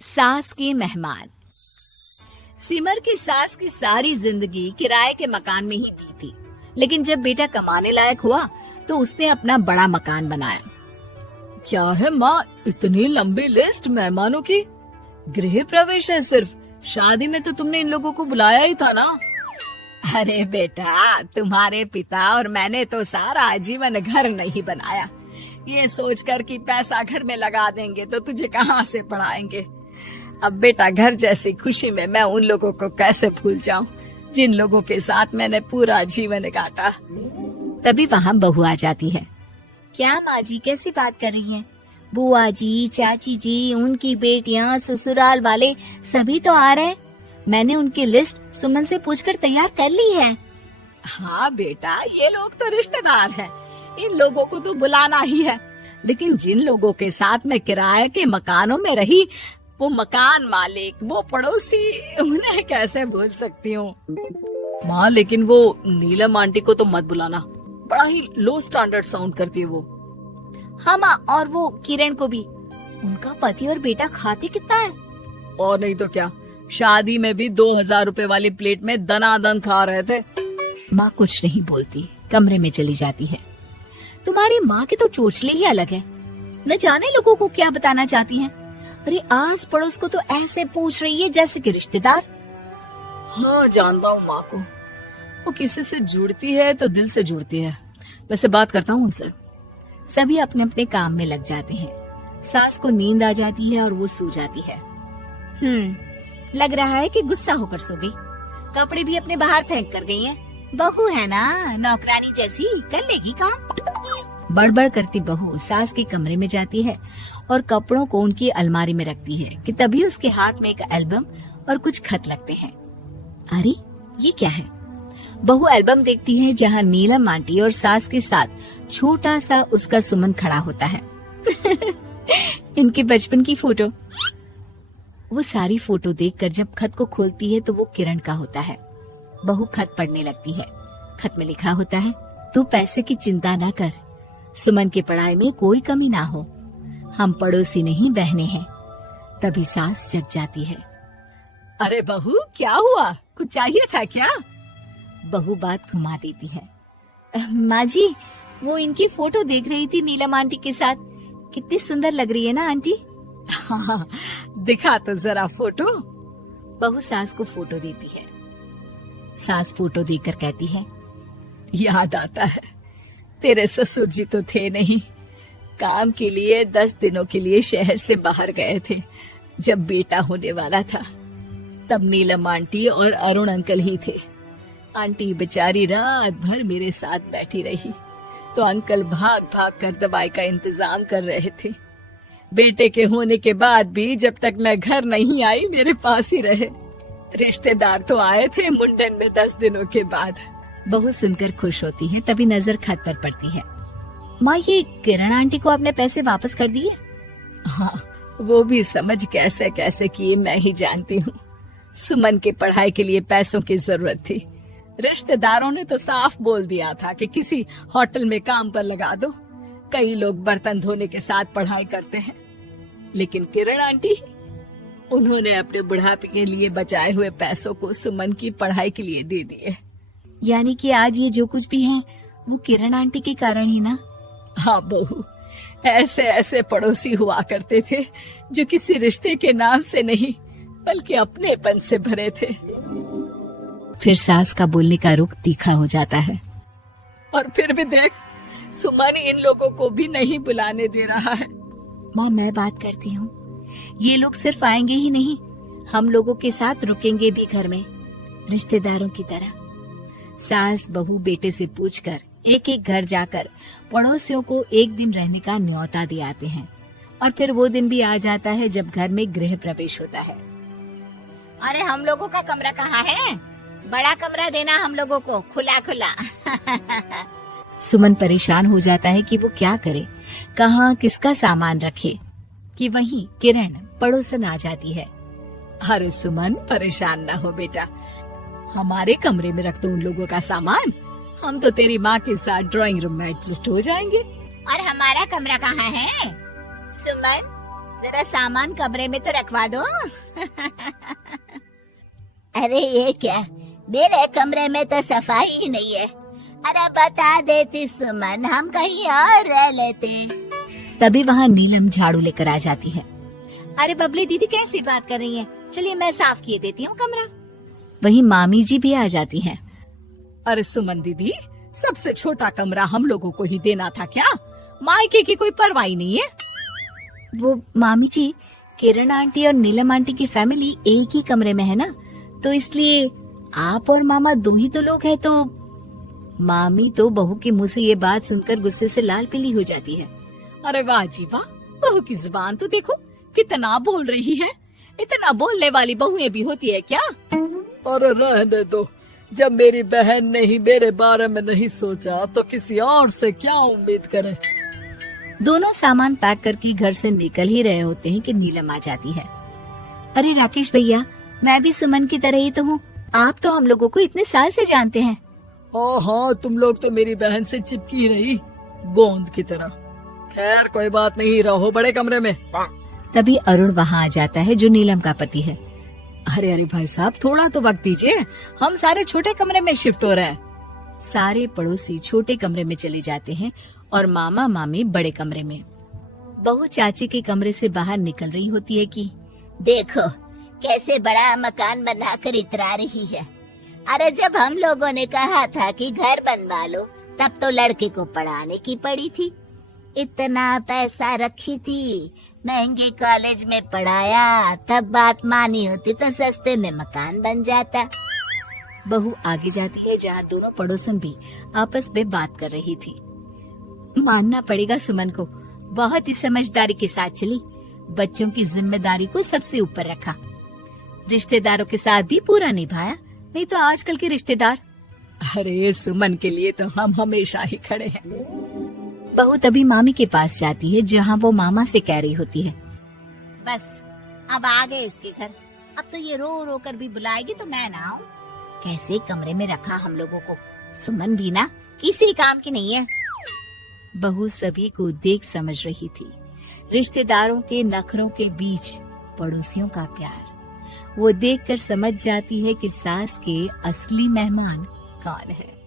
सास के मेहमान। सिमर की सास की सारी जिंदगी किराए के मकान में ही बीती, लेकिन जब बेटा कमाने लायक हुआ तो उसने अपना बड़ा मकान बनाया। क्या है माँ, इतनी लंबी लिस्ट मेहमानों की? गृह प्रवेश है सिर्फ, शादी में तो तुमने इन लोगों को बुलाया ही था ना। अरे बेटा, तुम्हारे पिता और मैंने तो सारा आजीवन घर नहीं बनाया, ये सोचकर कि पैसा घर में लगा देंगे तो तुझे कहाँ से पढ़ाएंगे। अब बेटा, घर जैसी खुशी में मैं उन लोगों को कैसे भूल जाऊं जिन लोगों के साथ मैंने पूरा जीवन काटा। तभी वहाँ बहू आ जाती है। क्या माँ जी, कैसी बात कर रही हैं? बुआ जी, चाची जी, उनकी बेटियाँ, ससुराल वाले सभी तो आ रहे हैं। मैंने उनकी लिस्ट सुमन से पूछकर तैयार कर ली है। हाँ बेटा, ये लोग तो रिश्तेदार हैं, इन लोगों को तो बुलाना ही है, लेकिन जिन लोगों के साथ मैं किराए के मकानों में रही, वो मकान मालिक, वो पड़ोसी, उन्हें कैसे भूल सकती हूँ। माँ, लेकिन वो नीलम आंटी को तो मत बुलाना, बड़ा ही लो स्टैंडर्ड साउंड करती है वो। हाँ माँ, और वो किरण को भी। उनका पति और बेटा खाते कितना है। और नहीं तो क्या, शादी में भी 2000 रुपए वाली प्लेट में दनादन खा रहे थे। माँ कुछ नहीं बोलती, कमरे में चली जाती है। तुम्हारी माँ की तो चोचले ही अलग है, न जाने लोगों को क्या बताना चाहती हैं। अरे आस पड़ोस को तो ऐसे पूछ रही है जैसे कि रिश्तेदार। हाँ, जानता हूँ माँ को, वो किसी से जुड़ती है तो दिल से जुड़ती है। वैसे बात करता हूँ उनसे। सभी अपने अपने काम में लग जाते हैं। सास को नींद आ जाती है और वो सो जाती है। लग रहा है कि गुस्सा होकर सो गई। कपड़े भी अपने बाहर फेंक कर गई हैं। बहू है ना, नौकरानी जैसी, कर लेगी काम। बड़बड़ करती बहू सास के कमरे में जाती है और कपड़ों को उनकी अलमारी में रखती है कि तभी उसके हाथ में एक एल्बम और कुछ खत लगते हैं। अरे ये क्या है? बहू एल्बम देखती है जहाँ नीलम आंटी और सास के साथ छोटा सा उसका सुमन खड़ा होता है। इनके बचपन की फोटो। वो सारी फोटो देखकर जब खत को खोलती है तो वो किरण का होता है। बहू खत पढ़ने लगती है। खत में लिखा होता है, तू पैसे की चिंता ना कर, सुमन की पढ़ाई में कोई कमी ना हो, हम पड़ोसी नहीं बहने हैं। तभी सास जग जाती है। अरे बहू, क्या हुआ? कुछ चाहिए था क्या? बहू बात घुमा देती है। माँ जी, वो इनकी फोटो देख रही थी नीलम आंटी के साथ। कितनी सुंदर लग रही है ना आंटी? हाँ, दिखा तो जरा फोटो। बहू सास को फोटो देती है। सास फोटो देखकर कहती है, याद आता है, तेरे ससुर जी तो थे नहीं, काम के लिए 10 दिनों के लिए शहर से बाहर गए थे। जब बेटा होने वाला था तब नीलम आंटी और अरुण अंकल ही थे। आंटी बेचारी रात भर मेरे साथ बैठी रही तो अंकल भाग भाग कर दवाई का इंतजाम कर रहे थे। बेटे के होने के बाद भी जब तक मैं घर नहीं आई मेरे पास ही रहे। रिश्तेदार तो आए थे मुंडन में 10 दिनों के बाद। बहू सुनकर खुश होती है। तभी नजर खत पर पड़ती है। माँ, ये किरण आंटी को आपने पैसे वापस कर दिए? हाँ, वो भी समझ कैसे कैसे किए मैं ही जानती हूँ। सुमन की पढ़ाई के लिए पैसों की जरूरत थी। रिश्तेदारों ने तो साफ बोल दिया था कि किसी होटल में काम पर लगा दो। कई लोग बर्तन धोने के साथ पढ़ाई करते हैं, लेकिन किरण आंटी, उन्होंने अपने बुढ़ापे के लिए बचाए हुए पैसों को सुमन की पढ़ाई के लिए दे दिए। यानी कि आज ये जो कुछ भी है वो किरण आंटी के कारण ही ना? हाँ बहू, ऐसे ऐसे पड़ोसी हुआ करते थे जो किसी रिश्ते के नाम से नहीं बल्कि अपनेपन से भरे थे। फिर सास का बोलने का रुख तीखा हो जाता है। और फिर भी देख, सुमन इन लोगों को भी नहीं बुलाने दे रहा है। माँ, मैं बात करती हूँ, ये लोग सिर्फ आएंगे ही नहीं, हम लोगों के साथ रुकेंगे भी घर में, रिश्तेदारों की तरह। सास बहू बेटे से पूछकर एक एक घर जाकर पड़ोसियों को एक दिन रहने का न्योता दिलाते हैं। और फिर वो दिन भी आ जाता है जब घर में गृह प्रवेश होता है। अरे हम लोगों का कमरा कहाँ है? बड़ा कमरा देना हम लोगों को, खुला खुला। सुमन परेशान हो जाता है कि वो क्या करे, कहाँ किसका सामान रखे, कि वहीं किरण पड़ोसन आ जाती है। अरे सुमन, परेशान ना हो बेटा, हमारे कमरे में रख दो उन लोगों का सामान, हम तो तेरी माँ के साथ ड्राइंग रूम में एडजस्ट हो जाएंगे। और हमारा कमरा कहाँ है? सुमन, जरा सामान कमरे में तो रखवा दो। अरे ये क्या, मेरे कमरे में तो सफाई ही नहीं है। अरे बता देती सुमन, हम कहीं और रह लेते। तभी वहाँ नीलम झाड़ू लेकर आ जाती है। अरे बबली दीदी कैसी बात कर रही है, चलिए मैं साफ किए देती हूँ कमरा। वहीं मामी जी भी आ जाती हैं। अरे सुमन दीदी, सबसे छोटा कमरा हम लोगों को ही देना था क्या? मायके की कोई परवाह नहीं है। वो मामी जी, किरण आंटी और नीलम आंटी की फैमिली एक ही कमरे में है ना, तो इसलिए आप और मामा दो ही तो लोग हैं। तो मामी तो बहू के मुंह से ये बात सुनकर गुस्से से लाल पीली हो जाती है। अरे वाह जी वाह, बहू की जुबान तो देखो कितना बोल रही है। इतना बोलने वाली बहुएं भी होती है क्या? अरे रहने दो, जब मेरी बहन ने ही मेरे बारे में नहीं सोचा तो किसी और से क्या उम्मीद करें। दोनों सामान पैक करके घर से निकल ही रहे होते हैं कि नीलम आ जाती है। अरे राकेश भैया, मैं भी सुमन की तरह ही तो हूँ। आप तो हम लोगों को इतने साल से जानते हैं। हाँ, तुम लोग तो मेरी बहन से चिपकी रही गोंद की तरह। खैर कोई बात नहीं, रहो बड़े कमरे में। तभी अरुण वहाँ आ जाता है, जो नीलम का पति है। अरे अरे भाई साहब, थोड़ा तो वक्त दीजिए, हम सारे छोटे कमरे में शिफ्ट हो रहे हैं। सारे पड़ोसी छोटे कमरे में चले जाते हैं और मामा मामी बड़े कमरे में। बहू चाची के कमरे से बाहर निकल रही होती है कि देखो कैसे बड़ा मकान बनाकर इतरा रही है। अरे जब हम लोगों ने कहा था कि घर बनवा लो, तब तो लड़के को पढ़ाने की पड़ी थी। इतना पैसा रखी थी, महंगे कॉलेज में पढ़ाया, तब बात मानी होती तो सस्ते में मकान बन जाता। बहू आगे जाती है जहाँ दोनों पड़ोसन भी आपस में बात कर रही थी। मानना पड़ेगा सुमन को, बहुत ही समझदारी के साथ चली। बच्चों की जिम्मेदारी को सबसे ऊपर रखा, रिश्तेदारों के साथ भी पूरा निभाया। नहीं तो आजकल के रिश्तेदार। अरे सुमन के लिए तो हम हमेशा ही खड़े हैं। बहू तभी मामी के पास जाती है, जहाँ वो मामा से कह रही होती है, बस अब आ गए इसके घर। अब तो ये रो रो कर भी बुलाएगी तो मैं ना आऊं। कैसे कमरे में रखा हम लोगों को। सुमन भी ना किसी काम की नहीं है। बहू सभी को देख समझ रही थी। रिश्तेदारों के नखरों के बीच पड़ोसियों का प्यार। वो देखकर समझ जाती है कि सास के असली मेहमान कौन है।